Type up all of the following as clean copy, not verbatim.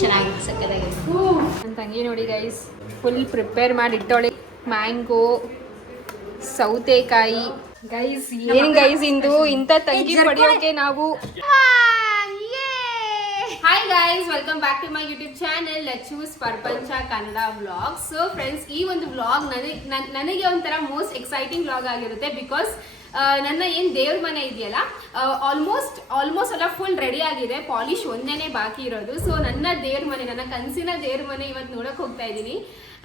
ಚೆನ್ನಾಗಿದೆ, ಸಕ್ಕತ್ತಾಗಿದೆ. ನನ್ನ ತಂಗಿ ನೋಡಿ ಗೈಸ್, ಫುಲ್ ಪ್ರಿಪೇರ್ ಮಾಡಿ ಇಟ್ಟೋಳಿ. ಮ್ಯಾಂಗೋ, ಸೌತೆಕಾಯಿ. ಗೈಸ್ ಏನ್ ಗೈಸ್ ಇಂದು ಇಂಥ ತಂಗಿ ಪಡೆಯೋಕೆ ನಾವು. Hi guys, welcome back to my YouTube channel ಲಚ್ಚೂಸ್ ಪ್ರಪಂಚ ಕನ್ನಡ ವ್ಲಾಗ್. ಸೊ ಫ್ರೆಂಡ್ಸ್, ಈ ಒಂದು ವ್ಲಾಗ್ ನನಗೆ ಒಂಥರ ಮೋಸ್ಟ್ ಎಕ್ಸೈಟಿಂಗ್ ವ್ಲಾಗ್ ಆಗಿರುತ್ತೆ. ಬಿಕಾಸ್ ನನ್ನ ಏನು ದೇವ್ರ ಮನೆ ಇದೆಯಲ್ಲ, ಆಲ್ಮೋಸ್ಟ್ ಅಲ್ಲ ಫುಲ್ ರೆಡಿ ಆಗಿದೆ. ಪಾಲಿಶ್ ಒಂದೇನೆ ಬಾಕಿ ಇರೋದು. ಸೊ ನನ್ನ ದೇವ್ರ ಮನೆ, ನನ್ನ ಕನಸಿನ ದೇವ್ರ ಮನೆ ಇವತ್ತು ನೋಡಕ್ ಹೋಗ್ತಾ ಇದ್ದೀನಿ.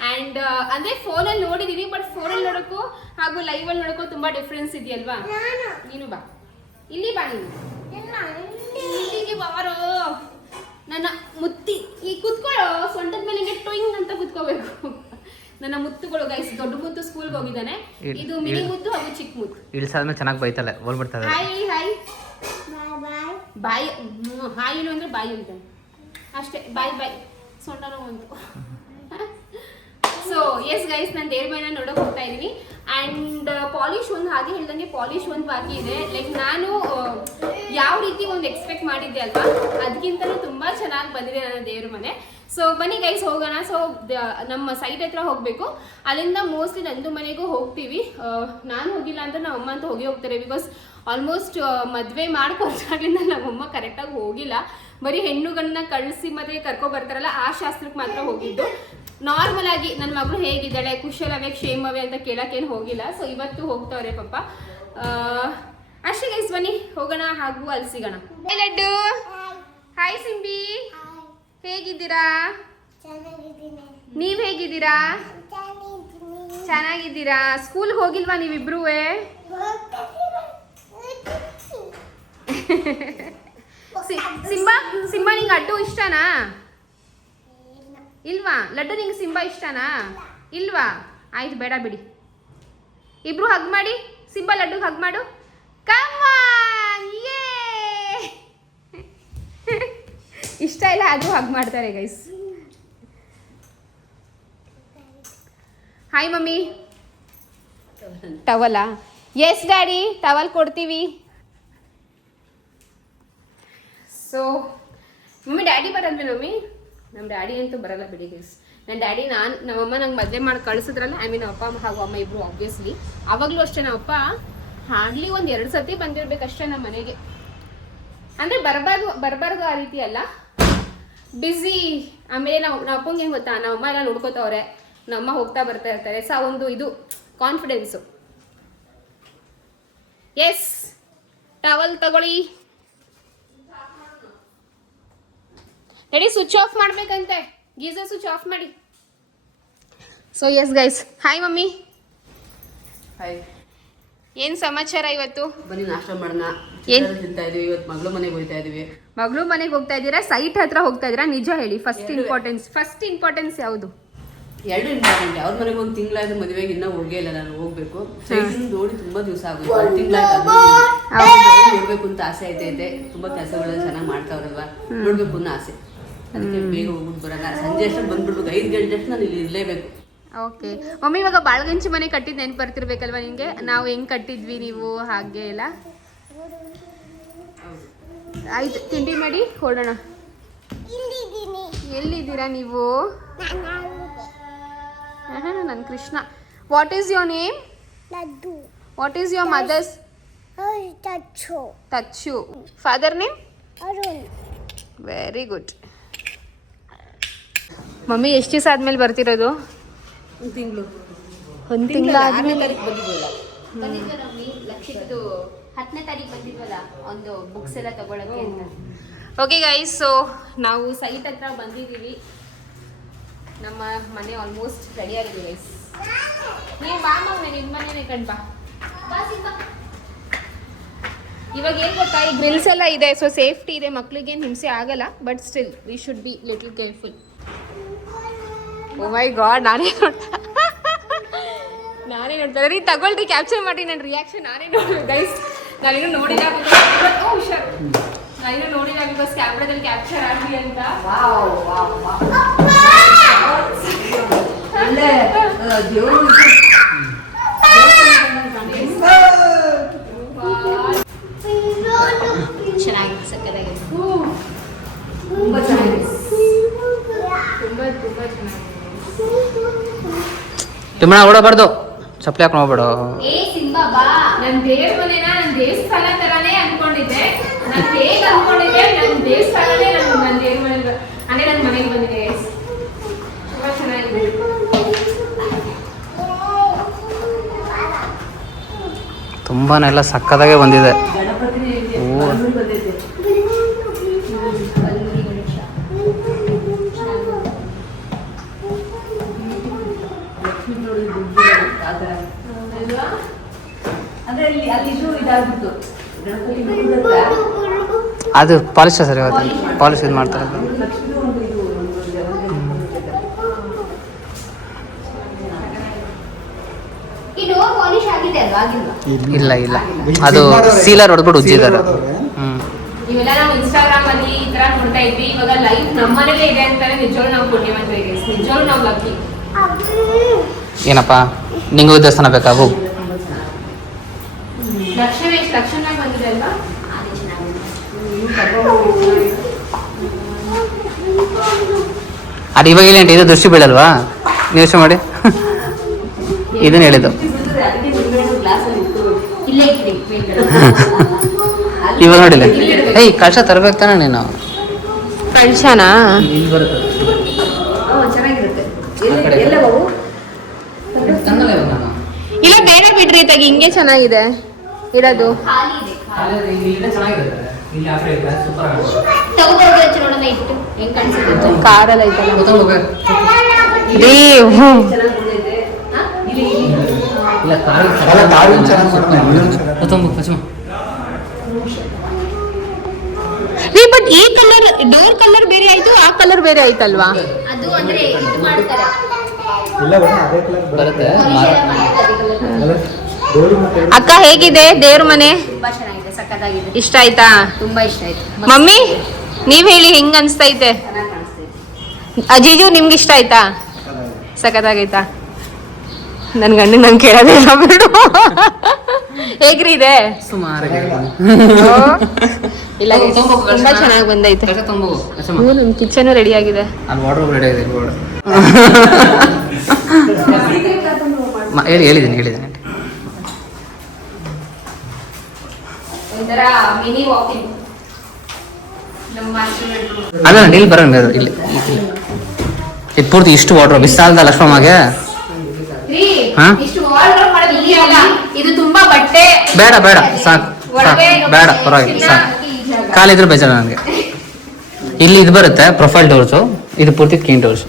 ಆ್ಯಂಡ್ ಅಂದರೆ ಫೋನಲ್ಲಿ ನೋಡಿದ್ದೀನಿ, ಬಟ್ ಫೋನಲ್ಲಿ ನೋಡೋಕ್ಕೂ ಹಾಗೂ ಲೈವಲ್ಲಿ ನೋಡೋಕ್ಕೂ ತುಂಬ ಡಿಫ್ರೆನ್ಸ್ ಇದೆಯಲ್ವಾ. ನೀನು ಬಾ, ಇಲ್ಲಿ ಬಾ, ನೀನು ಇಲ್ಲಿಗೆ ಬಾರೋ ನನ್ನ ಮುತ್ತಿ. ಈ ಕುತ್ಕೊಳ್ಳೋ, ಸೊಂಟದ ಮೇಲೆ ಹಿಂಗೆ ಟೊಯಿಂಗ್ ಅಂತ ಕುತ್ಕೋಬೇಕು. ನನ್ನ ಮುತ್ತುಗಳು ಗೈಸ್. ದೊಡ್ಡ ಮುತ್ತು ಸ್ಕೂಲ್ಗೆ ಹೋಗಿದ್ದಾನೆ. ಇದು ಮಿನಿ ಮುತ್ತು ಹಾಗೂ ಚಿಕ್ಕ ಮುತ್ತು. ಇಳಿಸಾದ್ಮೇಲೆ ಚೆನ್ನಾಗಿ ಬೈತಲ್ಲ, ಹೋಗ್ಬಿಡ್ತಾರೆ. Hi hi bye. ಹಾಯ್ ಏನು ಅಂದ್ರೆ ಬಾಯಿ ಅಂತ ಅಷ್ಟೇ. ಬಾಯ್ ಬಾಯ್. ಸೊಂಟನೂ ಬಂತು. ಸೊ ಎಸ್ ಗೈಸ್, ನಾನು ದೇವ್ರ ಮನೆ ನೋಡೋಕೆ ಹೋಗ್ತಾ ಇದ್ದೀನಿ. ಆ್ಯಂಡ್ ಪಾಲಿಶ್ ಒಂದು, ಹಾಗೆ ಹೇಳ್ದಂಗೆ ಪಾಲಿಶ್ ಒಂದು ಬಾಕಿ ಇದೆ. ಲೈಕ್ ನಾನು ಯಾವ ರೀತಿ ಒಂದು ಎಕ್ಸ್ಪೆಕ್ಟ್ ಮಾಡಿದ್ದೆ ಅಲ್ವಾ, ಅದಕ್ಕಿಂತಲೂ ತುಂಬ ಚೆನ್ನಾಗಿ ಬಂದಿದೆ ನನ್ನ ದೇವ್ರ ಮನೆ. ಸೊ ಬನ್ನಿ ಗೈಸ್ ಹೋಗೋಣ. ಸೊ ನಮ್ಮ ಸೈಟ್ ಹತ್ರ ಹೋಗಬೇಕು. ಅಲ್ಲಿಂದ ಮೋಸ್ಟ್ಲಿ ನಂದು ಮನೆಗೂ ಹೋಗ್ತೀವಿ. ನಾನು ಹೋಗಿಲ್ಲ ಅಂತ ನಮ್ಮಮ್ಮ ಅಂತ ಹೋಗ್ತಾರೆ. ಬಿಕಾಸ್ ಆಲ್ಮೋಸ್ಟ್ ಮದುವೆ ಮಾಡ್ಕೊಟ್ಟಾಗ್ಲಿಂದ ನಮ್ಮಮ್ಮ ಕರೆಕ್ಟಾಗಿ ಹೋಗಿಲ್ಲ. ಬರೀ ಹೆಣ್ಣುಗಳನ್ನ ಕಳಿಸಿ ಮತ್ತೆ ಕರ್ಕೊಬರ್ತಾರಲ್ಲ, ಆ ಶಾಸ್ತ್ರಕ್ಕೆ ಮಾತ್ರ ಹೋಗಿದ್ದು. ನಾರ್ಮಲ್ ಆಗಿ ನನ್ನ ಮಗಳು ಹೇಗಿದ್ದಾಳೆ, ಕುಶಲವೇ ಕ್ಷೇಮವೇ ಅಂತ ಕೇಳೋಕ್ಕೇನು ಹೋಗಿಲ್ಲ. ಸೊ ಇವತ್ತು ಹೋಗ್ತವ್ರೆ ಪಾಪ. ಅಷ್ಟೇ ಗೈಸ್, ಬನ್ನಿ ಹೋಗೋಣ ಹಾಗೂ ಅಲ್ಲಿ ಸಿಗೋಣ. ಲಡ್ಡು, ಹಾಯ್ ಸಿಂಬಿ, ಹೇಗಿದ್ದೀರಾ? ನೀವ್ ಹೇಗಿದ್ದೀರಾ? ಚೆನ್ನಾಗಿದ್ದೀರಾ? ಸ್ಕೂಲ್ಗೆ ಹೋಗಿಲ್ವಾ ನೀವಿಬ್ರೂ? ಸಿಂಬಾ ನಿಂಗೆ ಅಡ್ಡು ಇಷ್ಟನಾ? ಇಲ್ವಾ? ಲಡ್ಡು ನಿಂಗೆ ಸಿಂಬಾ ಇಷ್ಟನಾ? ಇಲ್ವಾ? ಆಯ್ತು, ಬೇಡ ಬಿಡಿ. ಇಬ್ರು ಹಗ್ ಮಾಡಿ. ಸಿಂಬಾ ಲಡ್ಡುಗೆ ಹಗ್ ಮಾಡು. ಇಷ್ಟ ಇಲ್ಲ ಆದರೂ ಹಗ್ ಮಾಡ್ತಾರೆ ಗೈಸ್. Hi mummy. ಟವಲಾ? ಎಸ್ ಡ್ಯಾಡಿ, ಟವಲ್ ಕೊಡ್ತೀವಿ. ಸೊ ಮಮ್ಮಿ, ಡ್ಯಾಡಿ ಬರಲ್ವೇ ಮಮ್ಮಿ? ನಮ್ಮ ಡ್ಯಾಡಿ ಅಂತೂ ಬರಲ್ಲ ಬಿಡಿ ಗೈಸ್. ನನ್ನ ಡ್ಯಾಡಿ ನಮ್ಮಮ್ಮ ನಂಗೆ ಮದುವೆ ಮಾಡಿ ಕಳಿಸಿದ್ರಲ್ಲ, ಐ ಮೀನ್ ಅಪ್ಪ ಹಾಗೂ ಅಮ್ಮ ಇಬ್ಬರು ಆಬ್ವಿಯಸ್ಲಿ. ಆವಾಗಲೂ ಅಷ್ಟೇ ನಮ್ಮಪ್ಪ ಹಾರ್ಡ್ಲಿ ಒಂದು 2 ಸತಿ ಬಂದಿರ್ಬೇಕಷ್ಟೇ ನಮ್ಮ ಮನೆಗೆ. ಅಂದರೆ ಬರಬಾರ್ದು ಆ ರೀತಿ ಅಲ್ಲ, ಬ್ಯುಸಿ. ಆಮೇಲೆ ನಾವು ಅಪ್ಪಂಗೆ ಹೆಂಗೆ ಗೊತ್ತಾ, ನಮ್ಮಮ್ಮ ಎಲ್ಲ ನೋಡ್ಕೋತವ್ರೆ, ನಮ್ಮಮ್ಮ ಹೋಗ್ತಾ ಬರ್ತಾ ಇರ್ತಾರೆ. ಸೊ ಒಂದು ಇದು ಕಾನ್ಫಿಡೆನ್ಸು. ಎಸ್, ಟವಲ್ ತಗೊಳ್ಳಿ. ರೆಡಿ, ಸ್ವಿಚ್ ಆಫ್ ಮಾಡ್ಬೇಕಂತೆ, ಗೀಸರ್ ಸ್ವಿಚ್ ಆಫ್ ಮಾಡಿ. So yes guys, hi mummy. Hi. ಏನು ಸಮಾಚಾರ ಇವತ್ತು? ಬನ್ನಿ ನಾಷ್ಟ ಮಾಡೋಣ. ಏನು ತಿಂತಾ ಇದೀವಿ ಇವತ್ತು? ಮಗಳು ಮನೆಗೆ ಹೋಗ್ತಾ ಇದೀವಿ. ಮಗಳು ಮನೆಗೆ ಹೋಗ್ತಾ ಇದ್ದೀರಾ? ಸೈಟ್ ಹತ್ರ ಹೋಗ್ತಾ ಇದ್ದೀರಾ? ನಿಜ ಹೇಳಿ, ಫಸ್ಟ್ ಇಂಪಾರ್ಟೆನ್ಸ್ ಯಾವುದು? ಎರಡು ಇಂಪಾರ್ಟೆಂಟ್. ಅವ್ರ ಮನೆಗೆ ಒಂದು ತಿಂಗಳಾಯ್ತು ಮದುವೆಗೆ, ಇನ್ನೂ ಹೋಗೇ ಇಲ್ಲ. ನಾನು ಹೋಗ್ಬೇಕು. ಸೈಟ್ ನೋಡಿ ತುಂಬಾ ದಿವಸ ಆಗುತ್ತೆ. 1 ತಿಂಗಳಾಯ್ತು. ನೋಡ್ಬೇಕು ಅಂತ ಆಸೆ ಐತೆ. ತುಂಬಾ ಕೆಲಸಗಳೆಲ್ಲ ಚೆನ್ನಾಗಿ ಮಾಡ್ತಾವ್ರಲ್ವಾ, ನೋಡ್ಬೇಕು ಅನ್ನೋ ಆಸೆ. ಅದಕ್ಕೆ ಬೇಗ ಹೋಗ್ಬಿಟ್ಟು ಬರೋಣ. ಸಂಜೆ ಅಷ್ಟು ಬಂದ್ಬಿಡ್ಬೇಕು. 5 ಗಂಟೆ ಅಷ್ಟು ನಾನು ಇಲ್ಲಿ ಇರಲೇಬೇಕು. ಓಕೆ ಮಮ್ಮಿ, ಇವಾಗ ಬಾಳ್ಗಂಚಿ ಮನೆ ಕಟ್ಟಿದ್ದು ನೆನ್ಪು ಬರ್ತಿರ್ಬೇಕಲ್ವಾ ನಿಮಗೆ? ನಾವು ಹೆಂಗೆ ಕಟ್ಟಿದ್ವಿ ನೀವು ಹಾಗೆ ಎಲ್ಲ. ಆಯ್ತು, ತಿಂಡಿ ಮಾಡಿ ಹೊರಡೋಣ. ಎಲ್ಲಿದ್ದೀರಾ ನೀವು? ನನ್ನ Krishna. What is your name? What is your mother's? ತಚ್ಚು. Father name? Very good. Mummy ಎಷ್ಟು ದಿವಸ ಆದ್ಮೇಲೆ ಬರ್ತಿರೋದು? 1 ತಿಂಗಳು. 1 ತಿಂಗಳು ಆದ್ಮೇಲೆ ಬಂದಿದ್ವಲ್ಲ ಮಮ್ಮಿ. ಲಕ್ಷಿಕದು 10ನೇ ತಾರೀಕು ಬಂದಿದ್ವಲ್ಲ, ಒಂದು ಬುಕ್ಸ್ ಎಲ್ಲ ತಗೊಳಕ್ಕೆ ಅಂತ. ಓಕೆ ಗೈಸ್, ಸೊ ನಾವು ಸೈಟ್ ಹತ್ರ ಬಂದಿದ್ದೀವಿ. ನಮ್ಮ ಮನೆ ಆಲ್ಮೋಸ್ಟ್ ರೆಡಿ ಆಗಿದೆ ಗೈಸ್. ನೀವು ಬಾ ಮಮ್ಮಿ, ನಿಮ್ಮ ಮನೆನೇ ಕಣ್ಬಾ. ಇವಾಗ ಏನು ಗೊತ್ತಾ, ಈ ಗ್ರಿಲ್ಸ್ ಎಲ್ಲ ಇದೆ, ಸೊ ಸೇಫ್ಟಿ ಇದೆ, ಮಕ್ಳಿಗೇನು ಹಿಂಸೆ ಆಗಲ್ಲ. But still we should be little careful. Oh my God, ನಾನೇ ನೋಡ್ತಾರೆ ರೀ. ತಗೊಳ್ರಿ, ಕ್ಯಾಪ್ಚರ್ ಮಾಡಿ ನನ್ನ ರಿಯಾಕ್ಷನ್. ನಾನೇ ನೋಡಿ ಗೈಸ್, ನಾನೇನು ನೋಡಿಲ್ಲ. ನಾನೇನು ನೋಡಿಲ್ಲ ಬಿಕಾಸ್ ಕ್ಯಾಮ್ರಾದಲ್ಲಿ ಕ್ಯಾಪ್ಚರ್ ಆಗಲಿ ಅಂತ. ಚೆನ್ನಾಗಿದೆ, ಸಕ್ಕತ್ತಾಗಿದೆ. ತುಂಬಾ ಚೆನ್ನಾಗಿದೆ. ತಿಮ್ಮಣ್ಣ ಓಡಬಾರ್ದು, ಚಪ್ಪಲಿ ಹಾಕೊಂಡು ಹೋಗ್ಬೇಡು. ಏ ಸಿಂಬಾ ಬಾ. ನನ್ ದೇವ್ರ ಮನೆನ ನನ್ ದೇವಸ್ಥಾನ ತರಾನೇ ಅನ್ಕೊಂಡಿದ್ದೆ. ನಾನ್ ಹೇಗ್ ಅನ್ಕೊಂಡಿದ್ದೆ, ನನ್ ದೇವಸ್ಥಾನನೇ ನನ್ ದೇವ್ರ ಮನೆ ಅಂದ್ರೆ ನನ್ ಮನೆಗೆ ಬಂದಿದೆ. ತುಂಬಾ ಚೆನ್ನಾಗಿದೆ. ತುಂಬಾನೇ ಎಲ್ಲ ಸಕ್ಕದಾಗೆ ಬಂದಿದೆ. ಅದು ಪಾಲಿಶ್ ಸರಿ ಹೋಗುತ್ತೆ, ಪಾಲಿಶ್ ಇದು ಮಾಡ್ತಾರೆ. ಇಲ್ಲ ಇಲ್ಲ, ಅದು ಸೀಲರ್ ಹೊಡೆದ್ಬಿಟ್ಟು ಉಜ್ಜಿದ್ದಾರೆ. ಇವೆಲ್ಲ ನಾವು ಇನ್ಸ್ಟಾಗ್ರಾಮ್ ಅಲ್ಲಿ ಈ ತರ ನೋಡ್ತಾ ಇದ್ವಿ. ಇವಾಗ ಲೈಫ್ ನಮ್ಮನೇಲೆ ಇದೆ ಅಂತಾನೆ ನಿಜವಾಗ್ಲೂ ನಾವು ಪುಣ್ಯವಂತರಿಗೆ, ನಿಜವಾಗ್ಲೂ ನಾವು ಲಕ್ಕಿ. ಏನಪ್ಪ ನಿಂಗೂ ದೇವಸ್ಥಾನ ಬೇಕಾ? ಹೋಗು. ಲಕ್ಷಣ ಎಷ್ಟು ಲಕ್ಷಣವಾಗಿ ಬಂದಿದೆ ಅಲ್ವಾ? ಅದು ಇವಾಗ ಇಲ್ಲ, ಇದು ದೃಷ್ಟಿ ಬೀಳಲ್ವಾ? ನೀವು ಯೋಚನೆ ಮಾಡಿ. ಇದನ್ನ ಹೇಳಿದ್ದು ಇವಾಗ ನೋಡಿಲ್ಲ. ಏಯ್ ಕಳಶ ತರಬೇಕು ತಾನೆ ನೀನು. ಕಳಶನಾ? ಇಲ್ಲಿ ಬರುತ್ತೆ. ಇಲ್ಲ ಬೇಡ ಬಿಡ್ರಿ, ತಗಿ ಹಿಂಗೆ ಚೆನ್ನಾಗಿದೆ ಇರೋದು. ಕಾರಲ್ಲ ಐತಲ್ಲ. ಬಟ್ ಈ ಕಲರ್ ಡೋರ್ ಕಲರ್ ಬೇರೆ ಆಯ್ತು, ಆ ಕಲರ್ ಬೇರೆ ಆಯ್ತಲ್ವಾ? ಅದು ಅಂದ್ರೆ ಇದು ಮಾಡ್ತಾರೆ. ಅಕ್ಕ ಹೇಗಿದೆ ದೇವ್ರ ಮನೆ? ತುಂಬಾ ಚೆನ್ನಾಗಿದೆ, ಸಕ್ಕತ್ತಾಗಿದೆ. ಇಷ್ಟ ಆಯ್ತಾ? ತುಂಬಾ ಇಷ್ಟ ಆಯ್ತು. ಮಮ್ಮಿ ನೀವ್ ಹೇಳಿ ಹೆಂಗ್ ಅನ್ಸ್ತೈತೆ? ಚೆನ್ನಾಗಿ ಕಾಣಿಸ್ತೈತೆ. ಅಜೀಜು ನಿಮ್ಗೆ ಇಷ್ಟ ಆಯ್ತಾ? ಸಖತ್ತಾಗೈತಾ? ನನ್ ಗಂಡ ನಂಗೆ ಕೇಳೋದೇ ಇಲ್ಲ ಬಿಡು. ಹೇಗ್ರಿ ಇದೆ? ಸುಮಾರು ಇಲ್ಲ ತುಂಬಾ ಚೆನ್ನಾಗಿ ಬಂದೈತೆ. ನಮ್ ಕಿಚನ್ ರೆಡಿ ಆಗಿದೆ. ಅಲ್ಲಿ ವಾರ್ಡ್ರೋಬ್ ರೆಡಿ ಆಗಿದೆ. ಹೇಳಿದ್ದೀನಿ ಒಂಥರ ಮಿನಿ ವಾಕಿಂಗ್. ನಮ್ಮ ಮಾಸ್ಟರ್ ಬೆಡ್ರೂಮ್ ಅಲ್ಲ ಇಲ್ಲಿ ಬರೋಣ, ಇಲ್ಲಿ ಇದು ಪೂರ್ತಿ ಇಷ್ಟು ವಾರ್ಡ್ರೋಬ್ ಬಿಸಾಲ್ದ ಲಕ್ಷ್ಮಮ್ಮಗೆ. ಹಾ? ಇಷ್ಟು ವಾರ್ಡ್ರೋಬ್ ಮಾಡೋದು ಇಲ್ಲಿ ಅಲ್ಲ, ಇದು ತುಂಬಾ ಬಟ್ಟೆ. ಬೇಡ ಸಾಕು ಬೇಡ, ಪರವಾಗಿಲ್ಲ ಸಾಕು. ಕಾಲಿದ್ರೆ ಬೇಜಾರ ನನಗೆ. ಇಲ್ಲಿ ಇದು ಬರುತ್ತೆ ಪ್ರೊಫೈಲ್ ಡೋರ್ಸು, ಇದು ಪೂರ್ತಿ ಕೀನ್ ಡೋರ್ಸ್.